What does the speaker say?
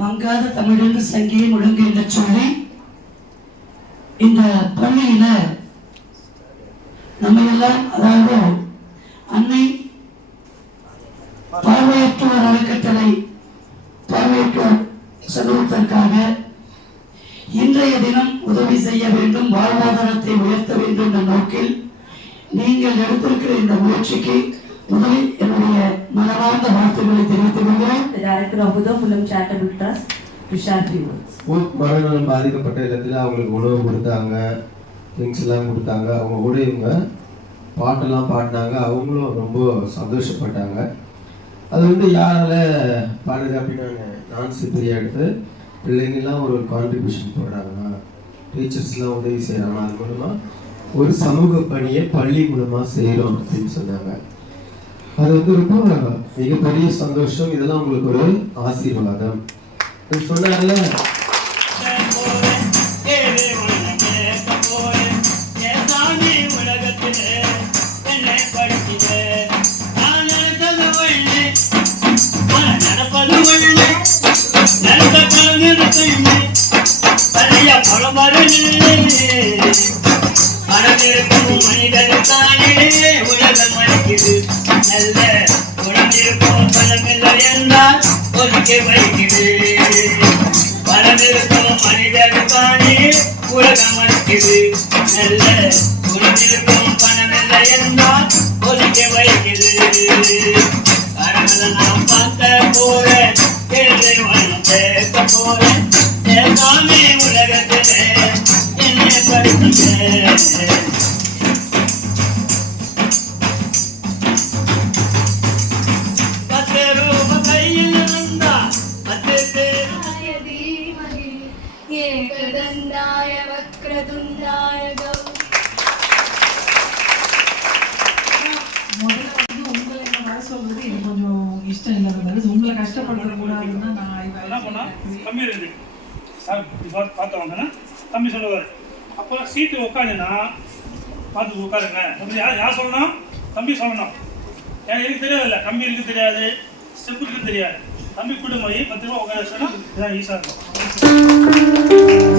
மங்காத தமிழென்று சங்கே முழங்கு என்று சொல்லி இந்த பள்ளியில நம்ம எல்லாம், அதாவது அன்னை பார்வையற்றோர் அறக்கட்டளை பார்வையற்றோர் சமூகத்திற்காக இன்றைய தினம் உதவி செய்ய வேண்டும், வாழ்வாதாரத்தை உயர்த்த வேண்டும் என்ற நோக்கில் நீங்கள் எடுத்திருக்கிற இந்த முயற்சிக்கு முதலில் என்னுடைய மனமார்ந்த வாழ்த்துக்களை தெரிவித்துக் கொள்கிறேன். மனநலம் பாதிக்கப்பட்ட இடத்துல அவங்களுக்கு உணவு கொடுத்தாங்க, திங்ஸ் எல்லாம் கொடுத்தாங்க. அவங்க கூட இவங்க பாட்டெல்லாம் பாடினாங்க. அவங்களும் ரொம்ப சந்தோஷப்பட்டாங்க. அது வந்து யாரால பாடுது அப்படின்னு நான் சிப்பிரியா எடுத்து பிள்ளைங்கள்லாம் ஒரு கான்ட்ரிபியூஷன் போடுறாங்கன்னா, டீச்சர்ஸ்லாம் உதவி செய்கிறாங்க. அது மூலமாக ஒரு சமூக பணியை பள்ளி மூலமாக செய்கிறோம் அப்படின்னு சொன்னாங்க. அது வந்து ரொம்ப மிகப்பெரிய சந்தோஷம். இதெல்லாம் உங்களுக்கு ஒரு ஆசீர்வாதம் சொன்னார்ல. தம்பி சொல்லுவார், அப்போ சீட்டு உட்காந்துன்னா பார்த்து உட்காருங்க. யார் சொல்லணும்? தம்பி சொல்லணும். ஏன்னா எனக்கு தெரியாதுல்ல, கம்பி இருக்கு தெரியாது, ஸ்டெப்புக்கு தெரியாது. தம்பி கூட்டம் போய் 10 ரூபா உட்கார வச்சோன்னா இதான் ஈஸியாக இருக்கும்.